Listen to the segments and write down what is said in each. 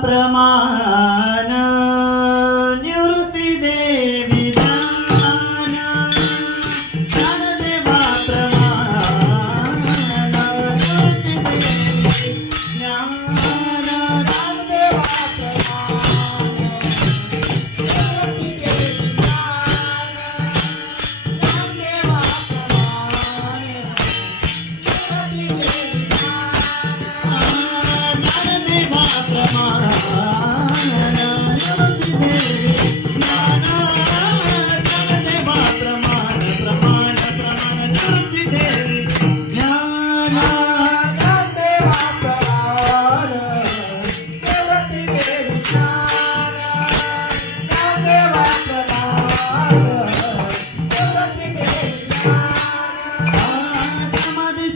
प्रमाण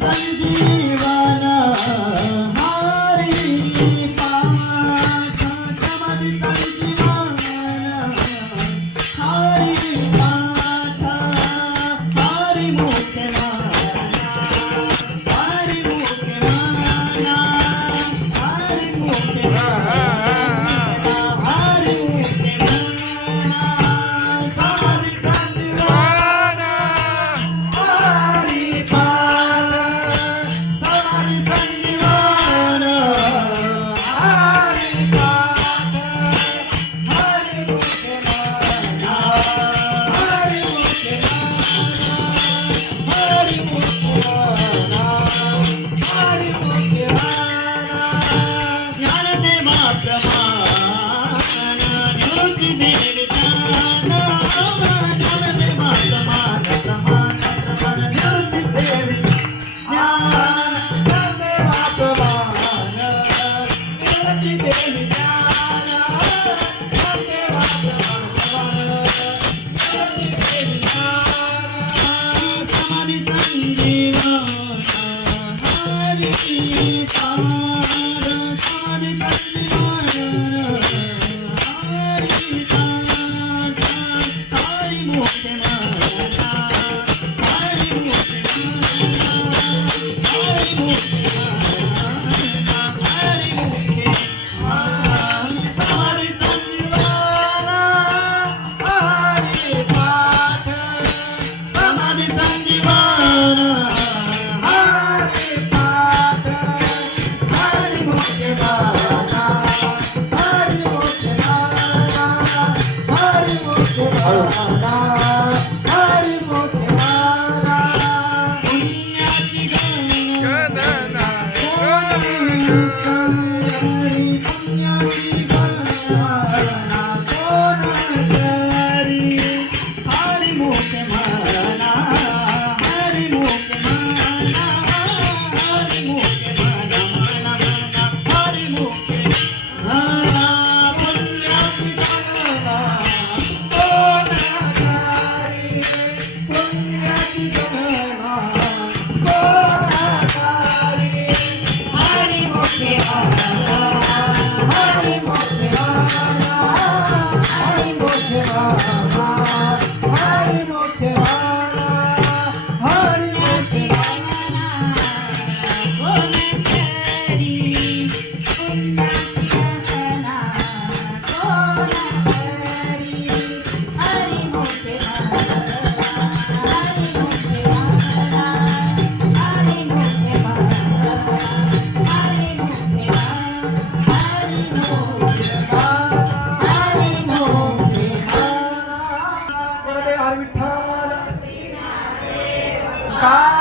Thank. happy you. 哦，看。Kak.